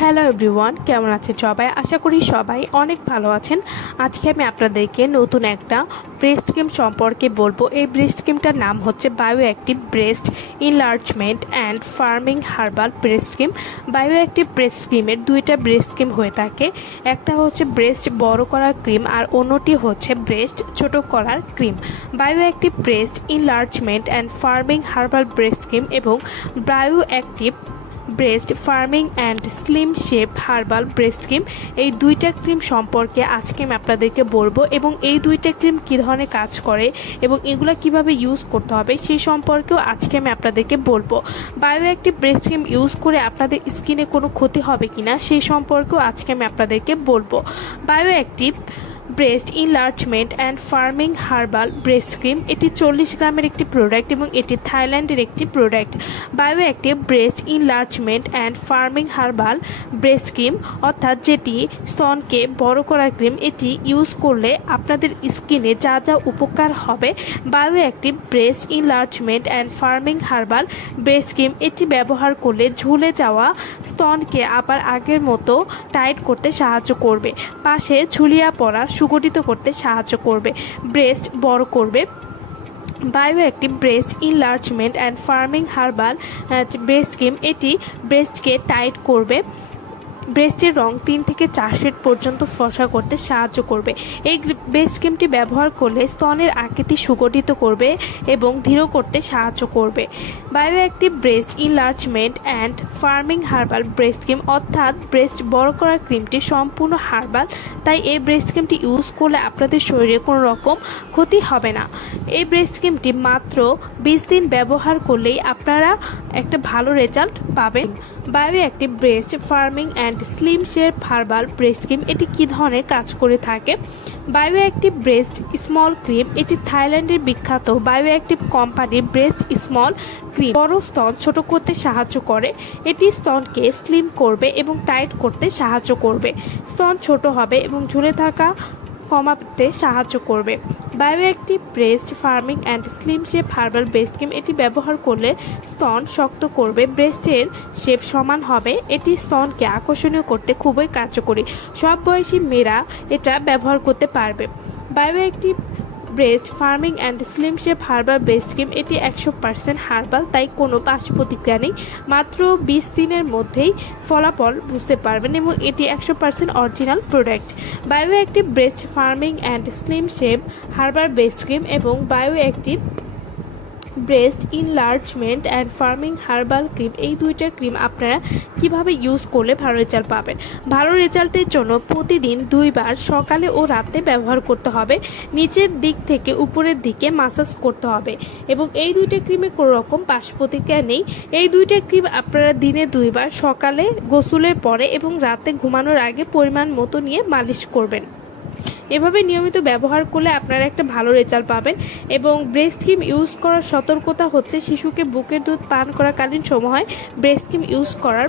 Hello everyone, কেমন আছেন সবাই? আশা করি সবাই অনেক ভালো আছেন। আজকে আমি আপনাদেরকে নতুন একটা ব্রেস্ট ক্রিম সম্পর্কে বলবো। এই ব্রেস্ট ক্রিমটার নাম হচ্ছে bio active breast enlargement and firming herbal breast cream. Bio active breast ক্রিমের দুইটা ব্রেস্ট ক্রিম হয়ে থাকে, একটা হচ্ছে ব্রেস্ট বড় করার ক্রিম আর অন্যটি হচ্ছে ব্রেস্ট ছোট করার cream. Bio active breast enlargement and firming herbal breast cream এবং bio active breast firming and slim shape herbal breast cream, এই দুইটা ক্রিম সম্পর্কে আজকে আমি আপনাদেরকে বলবো এবং এই দুইটা ক্রিম কী ধরনের কাজ করে এবং এগুলো কিভাবে ইউজ করতে হবে সেই সম্পর্কেও আজকে আমি আপনাদেরকে বলবো। Bio active breast cream use করে আপনাদের স্কিনে কোনো ক্ষতি হবে কিনা সেই সম্পর্কেও আজকে আমি আপনাদেরকে বলবো। Bio active breast enlargement and firming herbal breast cream, এটি 40 গ্রামের একটি প্রোডাক্ট এবং এটি থাইল্যান্ডের একটি product. Bio active breast enlargement and firming herbal breast cream অর্থাৎ যেটি স্তনকে বড় করার ক্রিম, এটি ইউজ করলে আপনাদের স্কিনে যা যা উপকার হবে। Bio active breast enlargement and firming herbal breast cream, এটি ব্যবহার করলে ঝুলে যাওয়া স্তনকে আবার আগের মতো টাইট করতে সাহায্য করবে, পাশে ঝুলিয়ে পড়া সুগঠিত করতে সাহায্য করবে, ব্রেস্ট বড় করবে। Bio active breast enlargement and firming herbal breast cream, এটি ব্রেস্টকে টাইট করবে, ব্রেস্টের রং 3 থেকে 4 শেড পর্যন্ত ফর্সা করতে সাহায্য করবে। এই ব্রেস্ট ক্রিমটি ব্যবহার করলে স্তনের আকৃতি সুগঠিত করবে এবং দৃঢ় করতে সাহায্য করবে। Bio active breast enlargement and firming herbal breast cream অর্থাৎ ব্রেস্ট বড় করার ক্রিমটি সম্পূর্ণ হার্বাল, তাই এই ব্রেস্ট ক্রিমটি ইউজ করলে আপনাদের শরীরে কোনো রকম ক্ষতি হবে না। এই ব্রেস্ট ক্রিমটি মাত্র 20 দিন ব্যবহার করলেই আপনারা একটা ভালো রেজাল্ট পাবেন। Bio active breast firming and slim shape herbal breast cream, এটি কী ধরনের কাজ করে থাকে? Bio active breast small cream, এটি থাইল্যান্ডের বিখ্যাত বায়ো অ্যাক্টিভ কোম্পানির ব্রেস্ট স্মল ক্রিম, বড় স্তন ছোট করতে সাহায্য করে। এটি স্তনকে স্লিম করবে এবং টাইট করতে সাহায্য করবে, স্তন ছোট হবে এবং ঝুলে থাকা কমাতে সাহায্য করবে। Bio active breast firming and slim shape herbal breast cream, এটি ব্যবহার করলে স্তন শক্ত করবে, ব্রেস্টের শেপ সমান হবে, এটি স্তনকে আকর্ষণীয় করতে খুবই কার্যকরী, সব বয়সী মেয়েরা এটা ব্যবহার করতে পারবে। Bio active breast firming and slim shape herbal breast cream, এটি 100% হার্বাল, তাই কোনো পার্শ্ব প্রতিক্রিয়া নেই, মাত্র 20 দিনের মধ্যেই ফলাফল বুঝতে পারবেন এবং এটি 100% original product. Bio active breast firming and slim shape herbal breast cream এবং bio active breast enlargement and firming herbal cream, এই দুইটা ক্রিম আপনারা কিভাবে ইউজ করলে ভালো রেজাল্ট পাবেন? ভালো রেজাল্টের জন্য প্রতিদিন 2 বার সকালে ও রাতে ব্যবহার করতে হবে, নিচের দিক থেকে উপরের দিকে মাসাজ করতে হবে এবং এই দুইটা ক্রিমে কোনো রকম পার্শ্ব প্রতিক্রিয়া নেই। এই দুইটা ক্রিম আপনারা দিনে 2 বার সকালে গোসলের পরে এবং রাতে ঘুমানোর আগে পরিমাণ মতো নিয়ে মালিশ করবেন। এভাবে নিয়মিত ব্যবহার করলে আপনারা একটা ভালো রেজাল্ট পাবেন। এবং ব্রেস্ট ক্রিম ইউজ করার সতর্কতা হচ্ছে, শিশুকে বুকের দুধ পান করাকালীন সময় ব্রেস্ট ক্রিম ইউজ করার